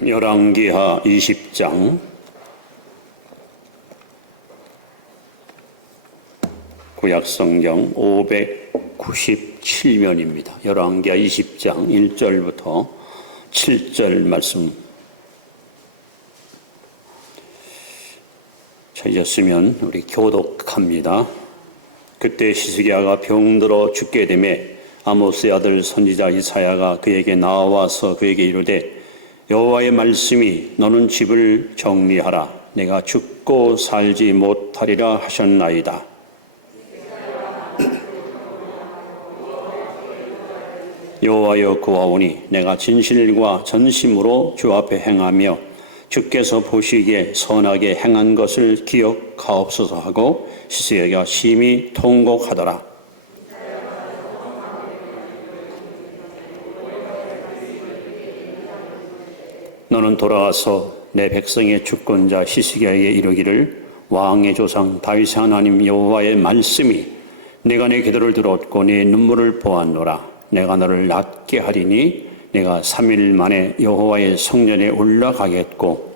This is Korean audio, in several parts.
열왕기하 20장 구약성경 597면입니다. 열왕기하 20장 1절부터 7절 말씀 찾으셨으면 우리 교독합니다. 그때 히스기야가 병들어 죽게 되매 아모스의 아들 선지자 이사야가 그에게 나와서 그에게 이르되 여호와의 말씀이 너는 집을 정리하라. 내가 죽고 살지 못하리라 하셨나이다. 여호와여 구하오니 내가 진실과 전심으로 주 앞에 행하며 주께서 보시기에 선하게 행한 것을 기억하옵소서 하고 히스기야가 심히 통곡하더라. 너는 돌아와서 내 백성의 주권자 히스기야에게 이르기를 왕의 조상 다윗의 하나님 여호와의 말씀이 내가 내 기도를 들었고 내 눈물을 보았노라. 내가 너를 낫게 하리니 내가 3일 만에 여호와의 성전에 올라가겠고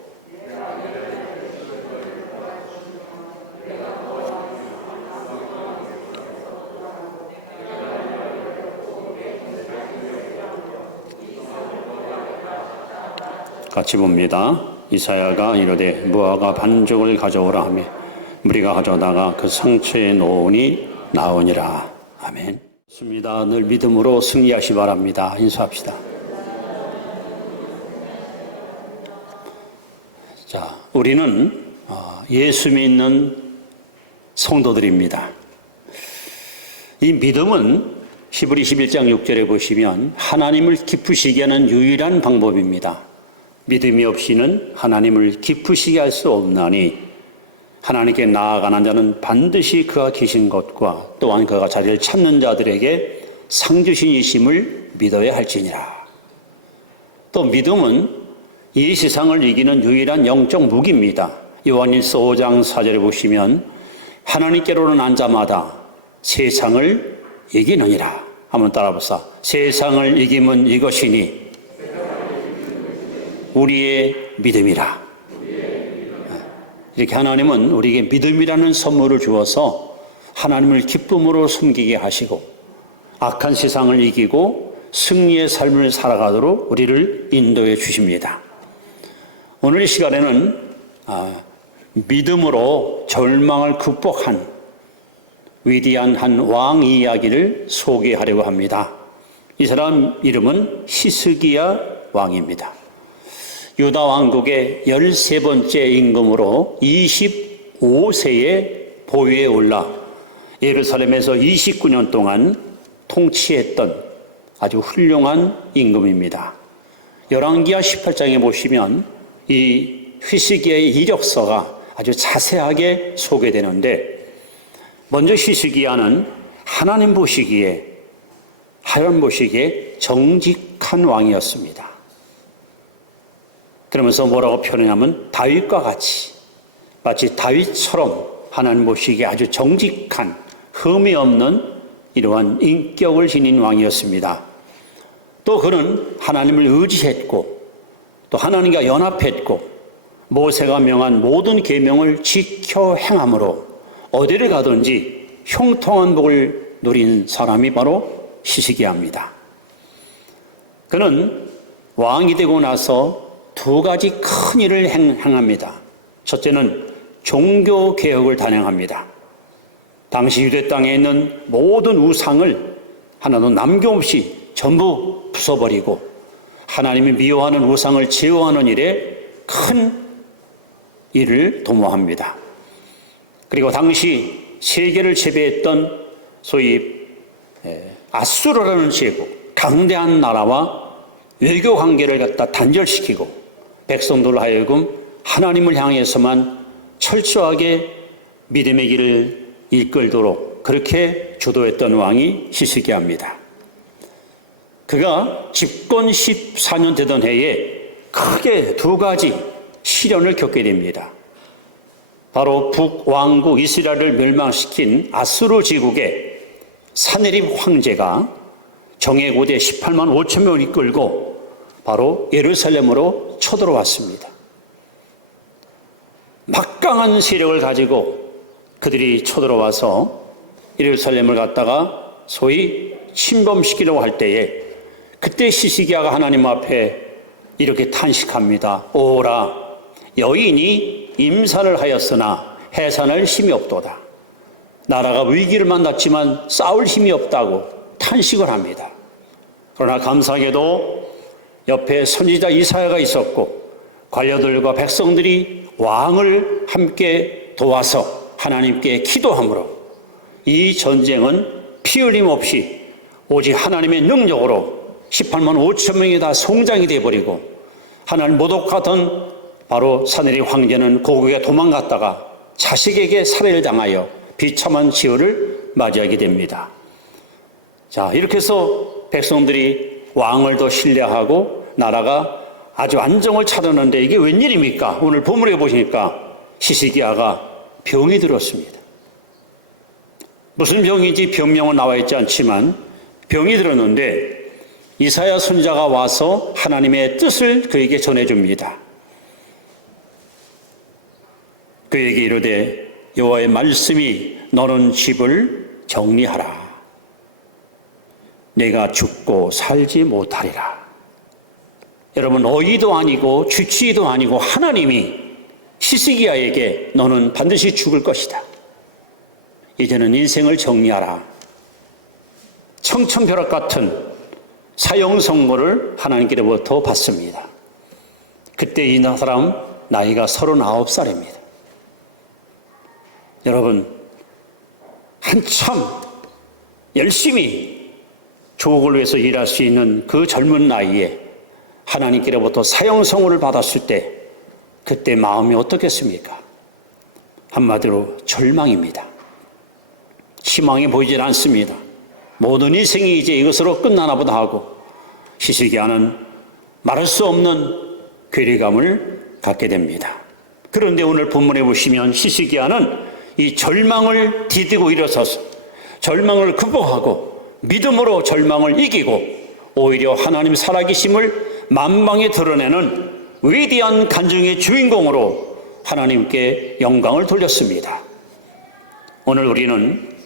같이 봅니다. 이사야가 이르되 무화과 반죽을 가져오라 하며 무리가 가져다가 그 상처에 놓으니 나오니라. 아멘. 좋습니다. 늘 믿음으로 승리하시 바랍니다. 인사합시다. 자, 우리는 예수 믿는 성도들입니다. 이 믿음은 히브리 11장 6절에 보시면 하나님을 기쁘시게 하는 유일한 방법입니다. 믿음이 없이는 하나님을 기쁘시게 할 수 없나니 하나님께 나아가는 자는 반드시 그가 계신 것과 또한 그가 자리를 찾는 자들에게 상 주신 이심을 믿어야 할지니라. 또 믿음은 이 세상을 이기는 유일한 영적 무기입니다. 요한일서 5장 4절에 보시면 하나님께로는 난 자마다 세상을 이기느니라. 한번 따라보사. 세상을 이김은 이것이니 우리의 믿음이라. 이렇게 하나님은 우리에게 믿음이라는 선물을 주어서 하나님을 기쁨으로 숨기게 하시고 악한 세상을 이기고 승리의 삶을 살아가도록 우리를 인도해 주십니다. 오늘 이 시간에는 믿음으로 절망을 극복한 위대한 한 왕 이야기를 소개하려고 합니다. 이 사람 이름은 히스기야 왕입니다. 유다 왕국의 13번째 임금으로 25세에 보위에 올라 예루살렘에서 29년 동안 통치했던 아주 훌륭한 임금입니다. 열왕기하 18장에 보시면 이 히스기야의 이력서가 아주 자세하게 소개되는데 먼저 히스기야는 하나님 보시기에 정직한 왕이었습니다. 그러면서 뭐라고 표현하면 다윗과 같이 마치 다윗처럼 하나님 보시기에 아주 정직한 흠이 없는 이러한 인격을 지닌 왕이었습니다. 또 그는 하나님을 의지했고 또 하나님과 연합했고 모세가 명한 모든 계명을 지켜 행함으로 어디를 가든지 형통한 복을 누린 사람이 바로 히스기야입니다. 그는 왕이 되고 나서 두 가지 큰 일을 행합니다. 첫째는 종교개혁을 단행합니다. 당시 유대 땅에 있는 모든 우상을 하나도 남김없이 전부 부숴버리고 하나님이 미워하는 우상을 제어하는 일에 큰 일을 도모합니다. 그리고 당시 세계를 지배했던 소위 아수르라는 제국, 강대한 나라와 외교 관계를 갖다 단절시키고 백성들 하여금 하나님을 향해서만 철저하게 믿음의 길을 이끌도록 그렇게 주도했던 왕이 히스기야입니다. 그가 집권 14년 되던 해에 크게 두 가지 시련을 겪게 됩니다. 바로 북왕국 이스라엘을 멸망시킨 아수르 제국의 사네립 황제가 정예고대 18만 5천 명을 이끌고 바로 예루살렘으로 쳐들어왔습니다. 막강한 세력을 가지고 그들이 쳐들어와서 예루살렘을 갖다가 소위 침범시키려고 할 때에 그때 시시기야가 하나님 앞에 이렇게 탄식합니다. 오라, 여인이 임산을 하였으나 해산할 힘이 없도다. 나라가 위기를 만났지만 싸울 힘이 없다고 탄식을 합니다. 그러나 감사하게도 옆에 선지자 이사야가 있었고 관료들과 백성들이 왕을 함께 도와서 하나님께 기도함으로 이 전쟁은 피 흘림 없이 오직 하나님의 능력으로 18만 5천 명이 다 송장이 되어버리고 하나님 모독하던 바로 사내리 황제는 고국에 도망갔다가 자식에게 살해를 당하여 비참한 시효를 맞이하게 됩니다. 자, 이렇게 해서 백성들이 왕을 더 신뢰하고 나라가 아주 안정을 찾았는데 이게 웬일입니까? 오늘 본문에 보시니까 시시기야가 병이 들었습니다. 무슨 병인지 병명은 나와 있지 않지만 병이 들었는데 이사야 선지자가 와서 하나님의 뜻을 그에게 전해줍니다. 그에게 이르되 여호와의 말씀이 너는 집을 정리하라. 내가 죽고 살지 못하리라. 여러분, 어이도 아니고 주치의도 아니고 하나님이 시스기야에게 너는 반드시 죽을 것이다. 이제는 인생을 정리하라. 청천벼락 같은 사형 선고를 하나님께로부터 받습니다. 그때 이 사람 나이가 39살입니다. 여러분, 한참 열심히 조국을 위해서 일할 수 있는 그 젊은 나이에 하나님께로부터 사형 선고를 받았을 때 그때 마음이 어떻겠습니까? 한마디로 절망입니다. 희망이 보이질 않습니다. 모든 인생이 이제 이것으로 끝나나 보다 하고 시시기야는 말할 수 없는 괴리감을 갖게 됩니다. 그런데 오늘 본문에 보시면 시시기야는 이 절망을 디디고 일어서서 절망을 극복하고 믿음으로 절망을 이기고 오히려 하나님 살아계심을 만방에 드러내는 위대한 간증의 주인공으로 하나님께 영광을 돌렸습니다. 오늘 우리는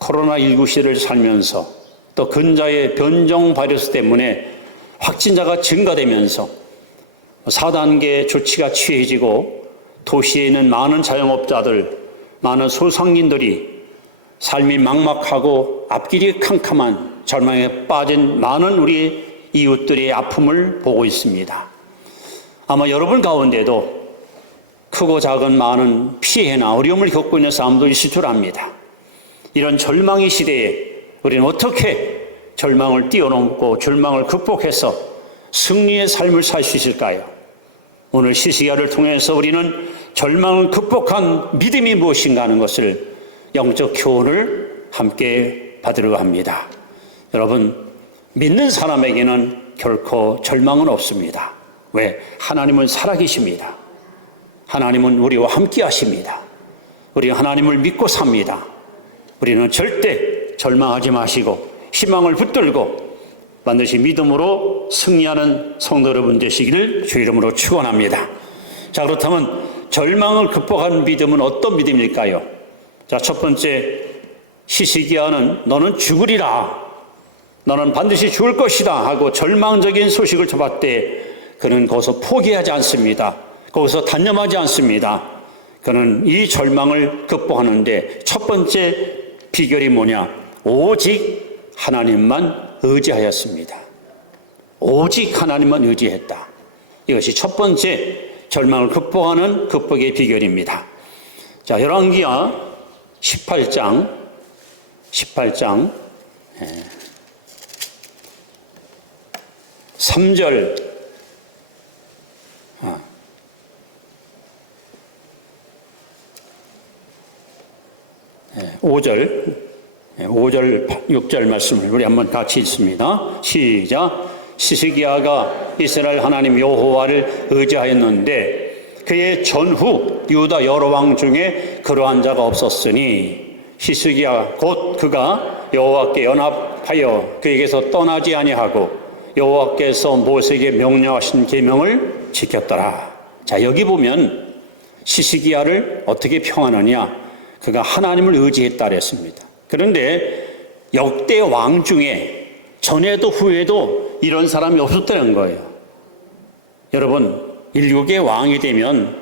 코로나19 시대를 살면서 또 근자의 변종 바이러스 때문에 확진자가 증가되면서 4단계 조치가 취해지고 도시에 있는 많은 자영업자들, 많은 소상인들이 삶이 막막하고 앞길이 캄캄한 절망에 빠진 많은 우리 이웃들의 아픔을 보고 있습니다. 아마 여러분 가운데도 크고 작은 많은 피해나 어려움을 겪고 있는 사람도 있을 줄 압니다. 이런 절망의 시대에 우리는 어떻게 절망을 뛰어넘고 절망을 극복해서 승리의 삶을 살 수 있을까요? 오늘 시시기야를 통해서 우리는 절망을 극복한 믿음이 무엇인가 하는 것을 영적 교훈을 함께 받으려고 합니다. 여러분, 믿는 사람에게는 결코 절망은 없습니다. 왜? 하나님은 살아계십니다. 하나님은 우리와 함께 하십니다. 우리 하나님을 믿고 삽니다. 우리는 절대 절망하지 마시고 희망을 붙들고 반드시 믿음으로 승리하는 성도 여러분 되시기를 주 이름으로 축원합니다. 자, 그렇다면 절망을 극복한 믿음은 어떤 믿음일까요? 자, 첫 번째, 시시기야는 너는 죽으리라, 너는 반드시 죽을 것이다 하고 절망적인 소식을 접할 때 그는 거기서 포기하지 않습니다. 거기서 단념하지 않습니다. 그는 이 절망을 극복하는데 첫 번째 비결이 뭐냐? 오직 하나님만 의지하였습니다. 오직 하나님만 의지했다. 이것이 첫 번째 절망을 극복하는 극복의 비결입니다. 자, 열왕기하 18장 3절 5절 6절 말씀을 우리 한번 같이 읽습니다. 시작. 시스기야가 이스라엘 하나님 여호와를 의지하였는데 그의 전후 유다 여러 왕 중에 그러한 자가 없었으니 시스기야 곧 그가 여호와께 연합하여 그에게서 떠나지 아니하고 여호와께서 모세에게 명령하신 계명을 지켰더라. 자, 여기 보면 시스기야를 어떻게 평하느냐? 그가 하나님을 의지했다 그랬습니다. 그런데 역대 왕 중에 전에도 후에도 이런 사람이 없었다는 거예요. 여러분, 일국의 왕이 되면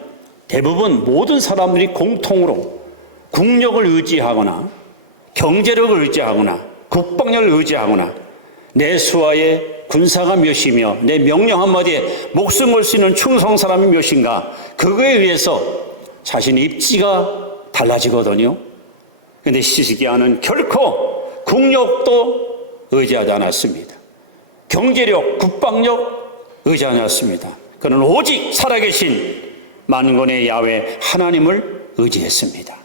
대부분 모든 사람들이 공통으로 국력을 의지하거나 경제력을 의지하거나 국방력을 의지하거나 내 수하에 군사가 몇이며 내 명령 한마디에 목숨 걸 수 있는 충성 사람이 몇인가, 그거에 의해서 자신의 입지가 달라지거든요. 그런데 시스기야는 결코 국력도 의지하지 않았습니다. 경제력, 국방력 의지하지 않았습니다. 그는 오직 살아계신 만군의 야훼 하나님을 의지했습니다.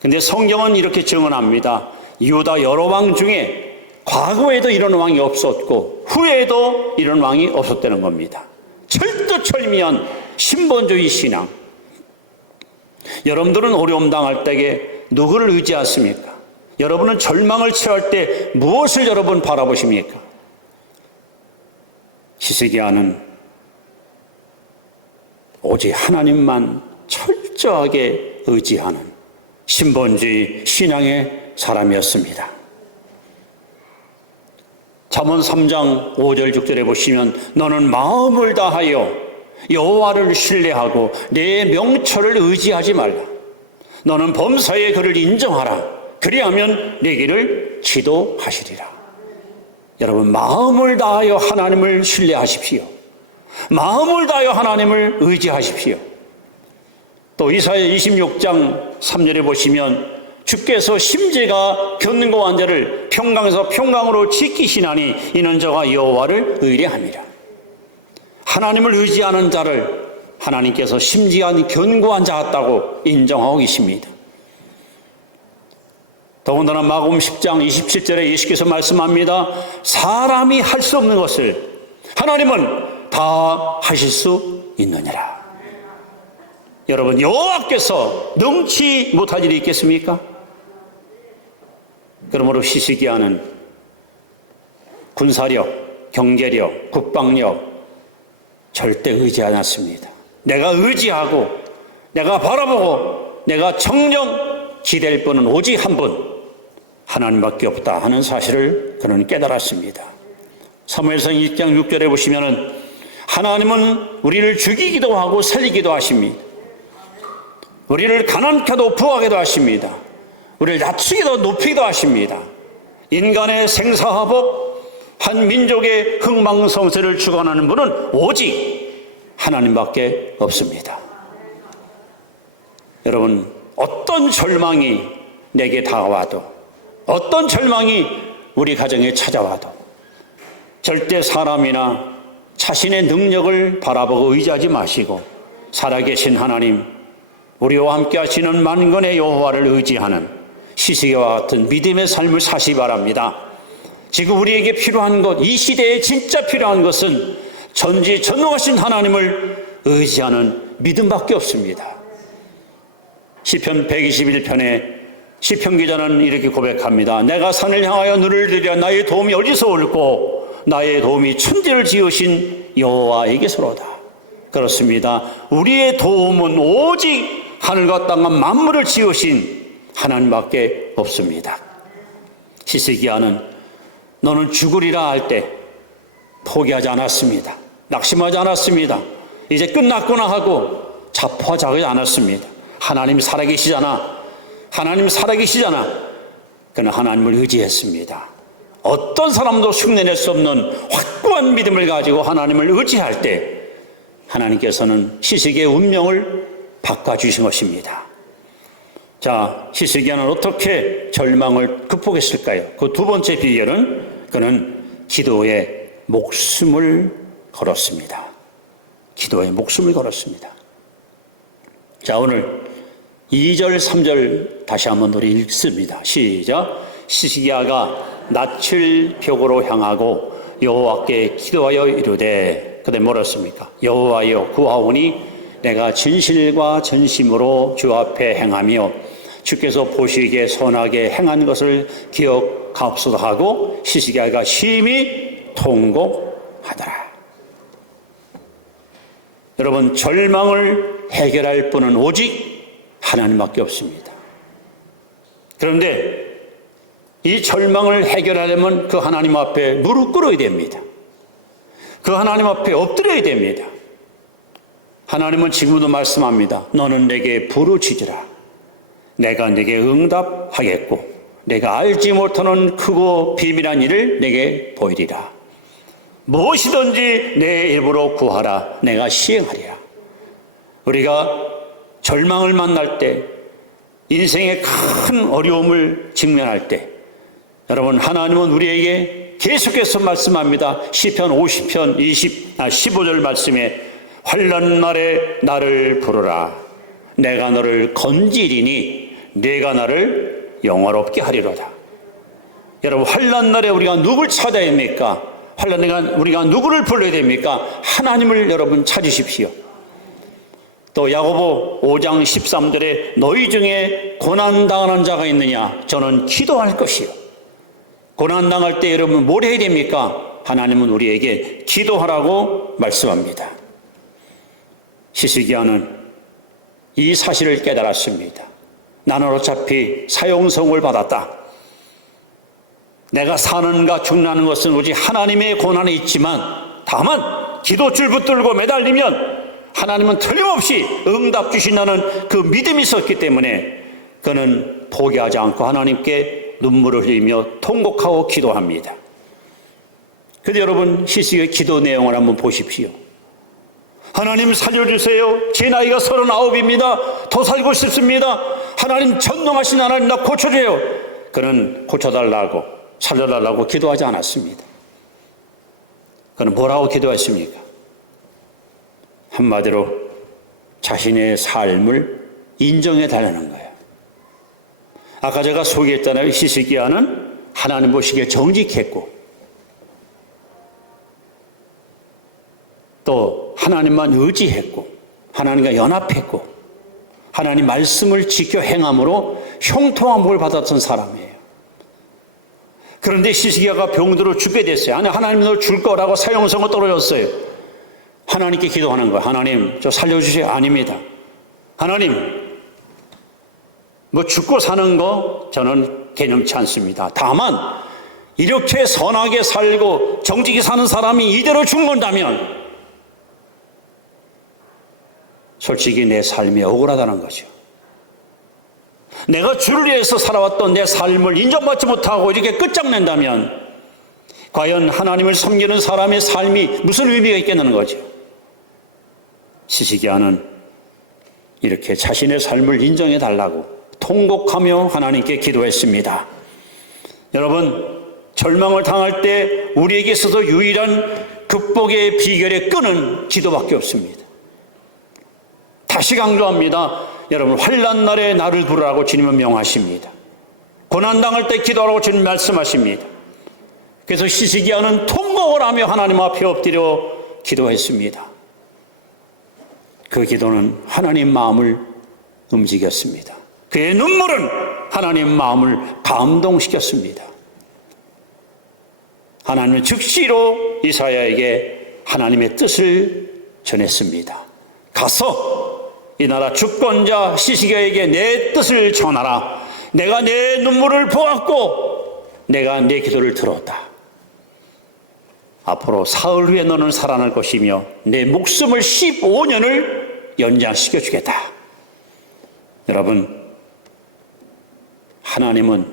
그런데 성경은 이렇게 증언합니다. 유다 여러 왕 중에 과거에도 이런 왕이 없었고 후에도 이런 왕이 없었다는 겁니다. 철두철미한 신본주의 신앙. 여러분들은 어려움 당할 때에 누구를 의지하십니까? 여러분은 절망을 처할 때 무엇을 여러분 바라보십니까? 시스기야는 오직 하나님만 철저하게 의지하는 신본주의 신앙의 사람이었습니다. 잠언 3장 5절 6절에 보시면 너는 마음을 다하여 여호와를 신뢰하고 내 명철을 의지하지 말라. 너는 범사에 그를 인정하라. 그리하면 내 길을 지도하시리라. 여러분, 마음을 다하여 하나님을 신뢰하십시오. 마음을 다하여 하나님을 의지하십시오. 또 이사야 26장 3절에 보시면 주께서 심재가 견고한 자를 평강에서 평강으로 지키시나니 이는 저가 여호와를 의뢰함이라. 하나님을 의지하는 자를 하나님께서 심지한 견고한 자 같다고 인정하고 계십니다. 더군다나 마가복음 10장 27절에 예수께서 말씀합니다. 사람이 할 수 없는 것을 하나님은 다 하실 수 있느니라. 여러분, 여호와께서 능치 못할 일이 있겠습니까? 그러므로 시스기야는 군사력, 경제력, 국방력 절대 의지하지 않습니다. 내가 의지하고 내가 바라보고 내가 정령 기댈 분은 오직 한 분, 하나님밖에 없다 하는 사실을 그는 깨달았습니다. 사무엘상 1장 6절에 보시면은 하나님은 우리를 죽이기도 하고 살리기도 하십니다. 우리를 가난케도 부하게도 하십니다. 우리를 낮추기도 높이기도 하십니다. 인간의 생사화복, 한 민족의 흥망성쇠를 주관하는 분은 오직 하나님밖에 없습니다. 여러분, 어떤 절망이 내게 다가와도, 어떤 절망이 우리 가정에 찾아와도 절대 사람이나 자신의 능력을 바라보고 의지하지 마시고 살아계신 하나님, 우리와 함께 하시는 만군의 여호와를 의지하는 시스기야와 같은 믿음의 삶을 사시기 바랍니다. 지금 우리에게 필요한 것, 이 시대에 진짜 필요한 것은 전지전능하신 하나님을 의지하는 믿음밖에 없습니다. 시편 121편에 시편 기자는 이렇게 고백합니다. 내가 산을 향하여 눈을 들여 나의 도움이 어디서 올고 나의 도움이 천지를 지으신 여호와에게서로다. 그렇습니다. 우리의 도움은 오직 하늘과 땅과 만물을 지으신 하나님밖에 없습니다. 시스기야는 너는 죽으리라 할 때 포기하지 않았습니다. 낙심하지 않았습니다. 이제 끝났구나 하고 자포자기하지 않았습니다. 하나님 살아계시잖아. 하나님 살아계시잖아. 그는 하나님을 의지했습니다. 어떤 사람도 흉내낼 수 없는 확고한 믿음을 가지고 하나님을 의지할 때 하나님께서는 시스기야의 운명을 바꿔주신 것입니다. 자, 시스기야는 어떻게 절망을 극복했을까요? 그 두 번째 비결은 그는 기도에 목숨을 걸었습니다. 기도에 목숨을 걸었습니다. 자, 오늘 2절, 3절 다시 한번 우리 읽습니다. 시작. 시스기야가 낯을 벽으로 향하고 여호와께 기도하여 이르되, 그때 뭐랬습니까? 여호와여 구하오니 내가 진실과 전심으로 주 앞에 행하며 주께서 보시기에 선하게 행한 것을 기억하옵소서 하고 시스기야가 심히 통곡하더라. 여러분, 절망을 해결할 분은 오직 하나님밖에 없습니다. 그런데 이 절망을 해결하려면 그 하나님 앞에 무릎 꿇어야 됩니다. 그 하나님 앞에 엎드려야 됩니다. 하나님은 지금도 말씀합니다. 너는 내게 부르짖으라. 내가 내게 응답하겠고 내가 알지 못하는 크고 비밀한 일을 내게 보이리라. 무엇이든지 내 입으로 구하라. 내가 시행하리라. 우리가 절망을 만날 때, 인생의 큰 어려움을 직면할 때, 여러분, 하나님은 우리에게 계속해서 말씀합니다. 시편 50편 15절 말씀에 환난 날에 나를 부르라. 내가 너를 건지리니 네가 나를 영화롭게 하리로다. 여러분, 환난 날에 우리가 누굴 찾아야 됩니까? 환난 날에 우리가 누구를 불러야 됩니까? 하나님을 여러분 찾으십시오. 또 야고보 5장 13절에 너희 중에 고난당하는 자가 있느냐? 저는 기도할 것이요. 고난당할 때 여러분 뭘 해야 됩니까? 하나님은 우리에게 기도하라고 말씀합니다. 히스기야는 이 사실을 깨달았습니다. 나는 어차피 사형선고를 받았다. 내가 사는가 죽는 것은 오직 하나님의 권한에 있지만 다만 기도줄 붙들고 매달리면 하나님은 틀림없이 응답 주신다는 그 믿음이 있었기 때문에 그는 포기하지 않고 하나님께 눈물을 흘리며 통곡하고 기도합니다. 그런데 여러분, 히스기야의 기도 내용을 한번 보십시오. 하나님 살려주세요. 제 나이가 39입니다. 더 살고 싶습니다. 하나님 전능하신 하나님 나 고쳐줘요. 그는 고쳐달라고 살려달라고 기도하지 않았습니다. 그는 뭐라고 기도했습니까? 한마디로 자신의 삶을 인정해 달라는 거예요. 아까 제가 소개했잖아요. 히스기야는 하나님 보시기에 정직했고 또 하나님만 의지했고 하나님과 연합했고 하나님 말씀을 지켜 행함으로 형통함을 받았던 사람이에요. 그런데 히스기야가 병들어 죽게 됐어요. 아니, 하나님 너 줄 거라고 사형선고 떨어졌어요. 하나님께 기도하는 거예요. 하나님 저 살려주세요. 아닙니다. 하나님 뭐 죽고 사는 거 저는 개념치 않습니다. 다만 이렇게 선하게 살고 정직히 사는 사람이 이대로 죽는다면 솔직히 내 삶이 억울하다는 거죠. 내가 주를 위해서 살아왔던 내 삶을 인정받지 못하고 이렇게 끝장낸다면 과연 하나님을 섬기는 사람의 삶이 무슨 의미가 있겠냐는 거죠. 히스기야는 이렇게 자신의 삶을 인정해 달라고 통곡하며 하나님께 기도했습니다. 여러분, 절망을 당할 때 우리에게 있어서 유일한 극복의 비결의 끈은 기도밖에 없습니다. 다시 강조합니다. 여러분, 환난 날에 나를 부르라고 주님은 명하십니다. 고난당할 때 기도하라고 주님 말씀하십니다. 그래서 히스기야는 통곡을 하며 하나님 앞에 엎드려 기도했습니다. 그 기도는 하나님 마음을 움직였습니다. 그의 눈물은 하나님 마음을 감동시켰습니다. 하나님은 즉시로 이사야에게 하나님의 뜻을 전했습니다. 가서 이 나라 주권자 히스기야에게 내 뜻을 전하라. 내가 내 눈물을 보았고 내가 내 기도를 들었다. 앞으로 사흘 후에 너는 살아날 것이며 내 목숨을 15년을 연장시켜 주겠다. 여러분, 하나님은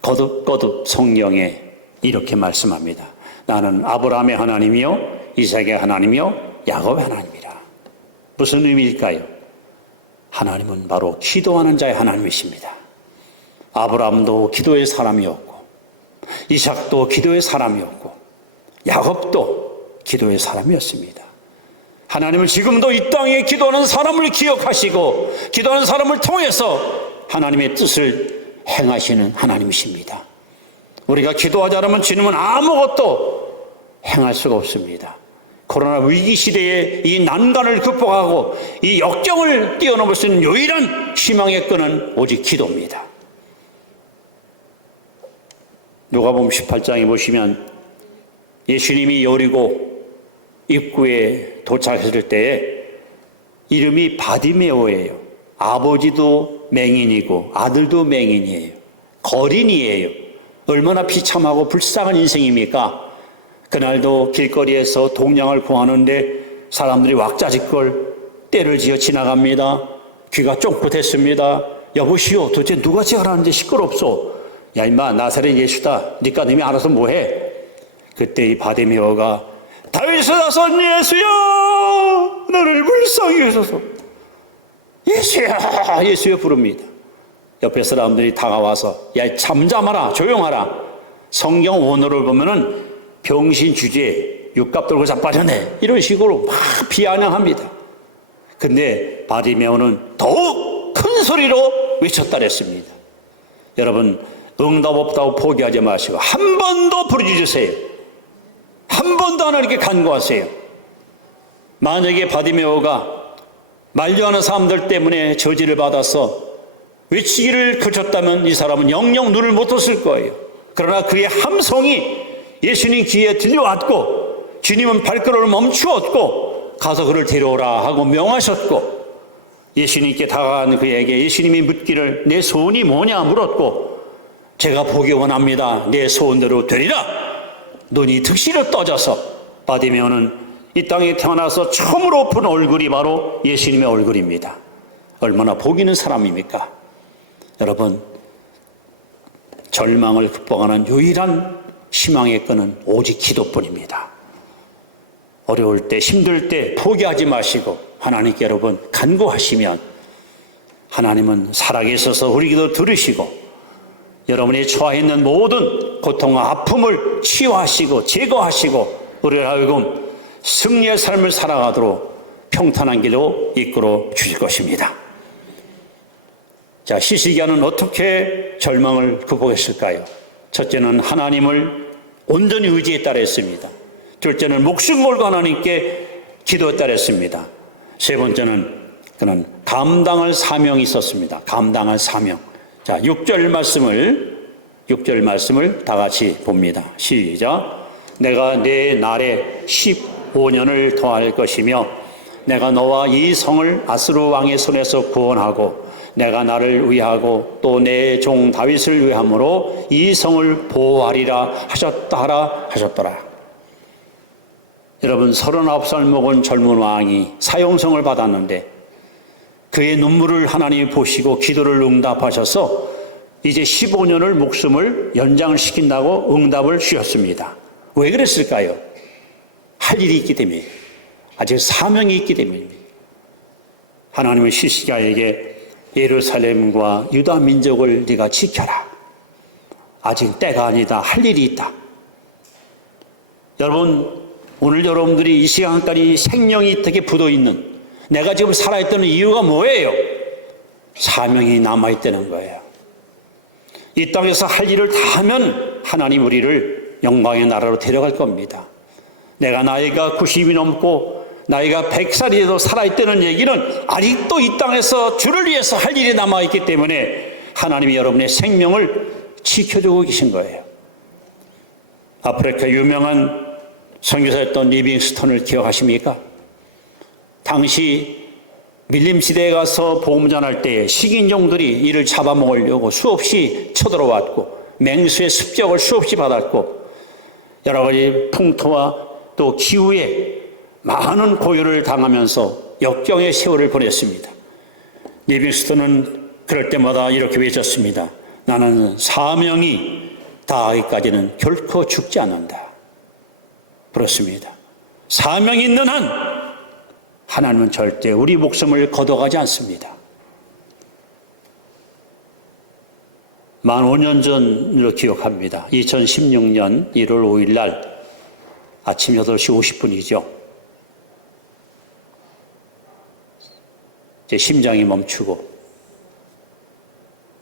거듭거듭 성경에 이렇게 말씀합니다. 나는 아브라함의 하나님이요 이삭의 하나님이요 야곱의 하나님이라. 무슨 의미일까요? 하나님은 바로 기도하는 자의 하나님이십니다. 아브라함도 기도의 사람이었고 이삭도 기도의 사람이었고 야곱도 기도의 사람이었습니다. 하나님은 지금도 이 땅에 기도하는 사람을 기억하시고 기도하는 사람을 통해서 하나님의 뜻을 행하시는 하나님이십니다. 우리가 기도하지 않으면 주님은 아무것도 행할 수가 없습니다. 코로나 위기 시대에 이 난간을 극복하고 이 역경을 뛰어넘을 수 있는 유일한 희망의 끈은 오직 기도입니다. 누가복음 18장에 보시면 예수님이 여리고 입구에 도착했을 때에 이름이 바디메오예요. 아버지도 맹인이고 아들도 맹인이에요. 거린이에요. 얼마나 비참하고 불쌍한 인생입니까? 그날도 길거리에서 동냥을 구하는데 사람들이 왁자지껄 때를 지어 지나갑니다. 귀가 쫑긋했습니다. 여보시오, 도대체 누가 지어라는데 시끄럽소? 야 임마, 나사렛 예수다. 니까님이 알아서 뭐해? 그때 이 바디메오가 다윗의 자손 예수야, 너를 불쌍히 여소서. 예수야, 예수야 부릅니다. 옆에 사람들이 다가와서 야 잠잠하라, 조용하라. 성경 원어를 보면은 병신 주제에 육갑 들고 자빠졌네 이런 식으로 막 비아냥합니다. 근데 바디메오는 더욱 큰 소리로 외쳤다 그랬습니다. 여러분, 응답 없다고 포기하지 마시고 한 번 더 부르짖으세요. 한 번 더 하나님께 간구하세요. 만약에 바디메오가 만류하는 사람들 때문에 저지를 받아서 외치기를 그쳤다면 이 사람은 영영 눈을 못 떴을 거예요. 그러나 그의 함성이 예수님 귀에 들려왔고 주님은 발걸음을 멈추었고 가서 그를 데려오라 하고 명하셨고 예수님께 다가간 그에게 예수님이 묻기를 내 소원이 뭐냐 물었고 제가 보기 원합니다. 내 소원대로 되리라. 눈이 득시로 떠져서 바디메오는 이 땅에 태어나서 처음으로 본 얼굴이 바로 예수님의 얼굴입니다. 얼마나 복 있는 사람입니까? 여러분, 절망을 극복하는 유일한 희망의 끈은 오직 기도뿐입니다. 어려울 때, 힘들 때 포기하지 마시고 하나님께 여러분 간구하시면 하나님은 살아계셔서 우리 기도 들으시고 여러분이 처해 있는 모든 고통과 아픔을 치유하시고 제거하시고 우리를 하여금 승리의 삶을 살아가도록 평탄한 길로 이끌어 주실 것입니다. 자, 히스기야는 어떻게 절망을 극복했을까요? 첫째는 하나님을 온전히 의지했다 했습니다. 둘째는 목숨 걸고 하나님께 기도했다 했습니다. 세 번째는 그는 감당할 사명이 있었습니다. 감당할 사명. 자, 6절 말씀을 다 같이 봅니다. 시작. 내가 내 날에 15년을 더할 것이며 내가 너와 이 성을 아스루 왕의 손에서 구원하고 내가 나를 위하고 또 내 종 다윗을 위함으로 이 성을 보호하리라 하셨더라. 여러분, 39살 먹은 젊은 왕이 사형성을 받았는데 그의 눈물을 하나님이 보시고 기도를 응답하셔서 이제 15년을 목숨을 연장을 시킨다고 응답을 주셨습니다. 왜 그랬을까요? 할 일이 있기 때문에, 아직 사명이 있기 때문입니다. 하나님은 히스기야에게 예루살렘과 유다 민족을 네가 지켜라. 아직 때가 아니다. 할 일이 있다. 여러분, 오늘 여러분들이 이 시간까지 생명이 어떻게 붙어있는, 내가 지금 살아있다는 이유가 뭐예요? 사명이 남아있다는 거예요. 이 땅에서 할 일을 다 하면 하나님 우리를 영광의 나라로 데려갈 겁니다. 내가 나이가 90이 넘고 나이가 100살이 돼도 살아있다는 얘기는 아직도 이 땅에서 주를 위해서 할 일이 남아있기 때문에 하나님이 여러분의 생명을 지켜주고 계신 거예요. 아프리카 유명한 선교사였던 리빙스턴을 기억하십니까? 당시 밀림지대에 가서 복음 전할 때 식인종들이 이를 잡아먹으려고 수없이 쳐들어왔고 맹수의 습격을 수없이 받았고 여러 가지 풍토와 또 기후에 많은 고열을 당하면서 역경의 세월을 보냈습니다. 리빙스턴은 그럴 때마다 이렇게 외쳤습니다. 나는 사명이 다하기까지는 결코 죽지 않는다. 그렇습니다. 사명이 있는 한 하나님은 절대 우리 목숨을 거둬가지 않습니다. 만 5년 전으로 기억합니다. 2016년 1월 5일 날 아침 8시 50분이죠. 제 심장이 멈추고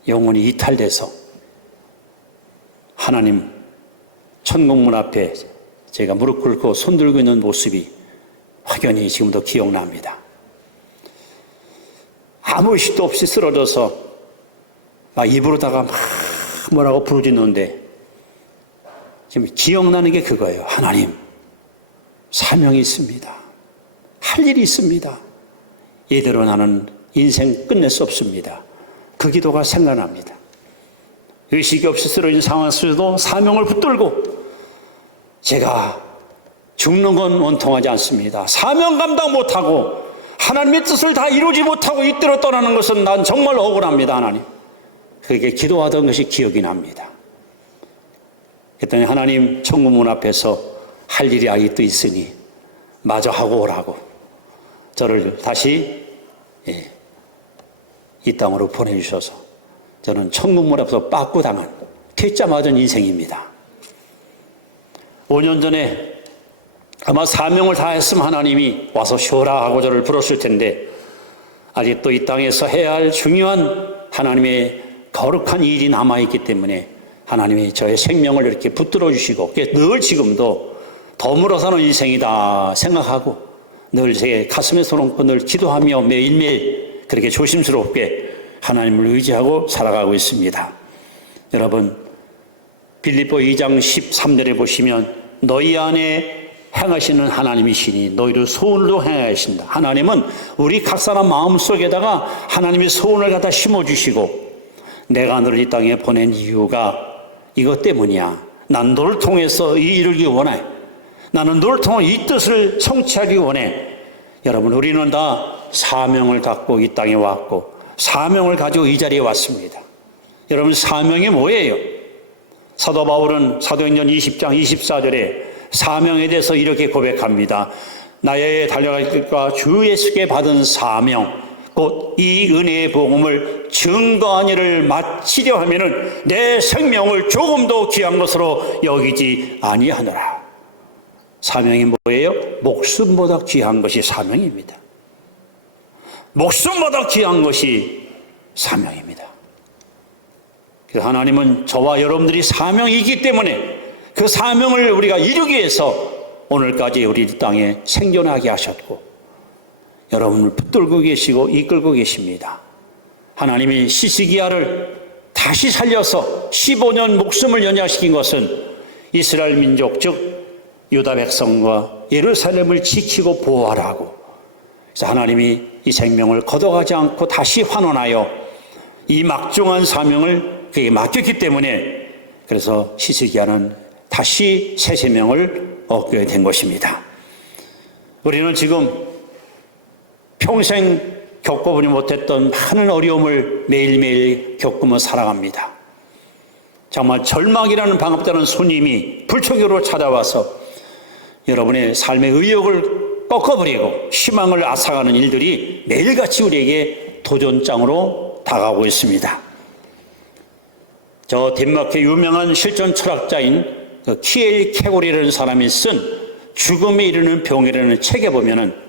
영혼이 이탈돼서 하나님 천국문 앞에 제가 무릎 꿇고 손 들고 있는 모습이 확연히 지금도 기억납니다. 아무 의식도 없이 쓰러져서 막 입으로다가 막 뭐라고 부르짖는데 지금 기억나는 게 그거예요. 하나님, 사명이 있습니다. 할 일이 있습니다. 이대로 나는 인생 끝낼 수 없습니다. 그 기도가 생각납니다. 의식이 없이 쓰러진 상황 속에서도 사명을 붙들고 제가 죽는 건 원통하지 않습니다. 사명 감당 못하고 하나님의 뜻을 다 이루지 못하고 이대로 떠나는 것은 난 정말 억울합니다. 하나님. 그게 기도하던 것이 기억이 납니다. 그랬더니 하나님 천국문 앞에서 할 일이 아직도 있으니 마저 하고 오라고 저를 다시 이 땅으로 보내주셔서 저는 천국문 앞에서 빠꾸당한 퇴짜 맞은 인생입니다. 5년 전에 아마 사명을 다했으면 하나님이 와서 쉬어라 하고 저를 불렀을 텐데 아직도 이 땅에서 해야 할 중요한 하나님의 거룩한 일이 남아있기 때문에 하나님이 저의 생명을 이렇게 붙들어 주시고 늘 지금도 덤으로 사는 인생이다 생각하고 늘 제 가슴에 손 얹고 늘 기도하며 매일매일 그렇게 조심스럽게 하나님을 의지하고 살아가고 있습니다. 여러분, 빌립보 2장 13절에 보시면 너희 안에 행하시는 하나님이시니 너희를 소원으로 행하신다. 하나님은 우리 각 사람 마음속에다가 하나님의 소원을 갖다 심어주시고 내가 너를 이 땅에 보낸 이유가 이것 때문이야. 난 너를 통해서 이 이루기 원해. 나는 너를 통해 이 뜻을 성취하기 원해. 여러분, 우리는 다 사명을 갖고 이 땅에 왔고 사명을 가지고 이 자리에 왔습니다. 여러분, 사명이 뭐예요? 사도 바울은 사도행전 20장 24절에 사명에 대해서 이렇게 고백합니다. 나의 달려갈 길과 주 예수께 받은 사명 곧 이 은혜의 복음을 증거한 일을 마치려 하면은 내 생명을 조금도 귀한 것으로 여기지 아니하노라. 사명이 뭐예요? 목숨보다 귀한 것이 사명입니다. 목숨보다 귀한 것이 사명입니다. 그래서 하나님은 저와 여러분들이 사명이 있기 때문에 그 사명을 우리가 이루기 위해서 오늘까지 우리 땅에 생존하게 하셨고 여러분을 붙들고 계시고 이끌고 계십니다. 하나님이 시스기야를 다시 살려서 15년 목숨을 연장시킨 것은 이스라엘 민족 즉 유다 백성과 예루살렘을 지키고 보호하라고. 그래서 하나님이 이 생명을 걷어가지 않고 다시 환원하여 이 막중한 사명을 그에게 맡겼기 때문에 그래서 시스기야는 다시 새 생명을 얻게 된 것입니다. 우리는 지금 평생 겪어보지 못했던 많은 어려움을 매일매일 겪으며 살아갑니다. 정말 절망이라는 반갑다는 손님이 불청객으로 찾아와서 여러분의 삶의 의욕을 꺾어버리고 희망을 앗아가는 일들이 매일같이 우리에게 도전장으로 다가오고 있습니다. 저 덴마크의 유명한 실존 철학자인 키엘 케골이라는 사람이 쓴 죽음에 이르는 병이라는 책에 보면은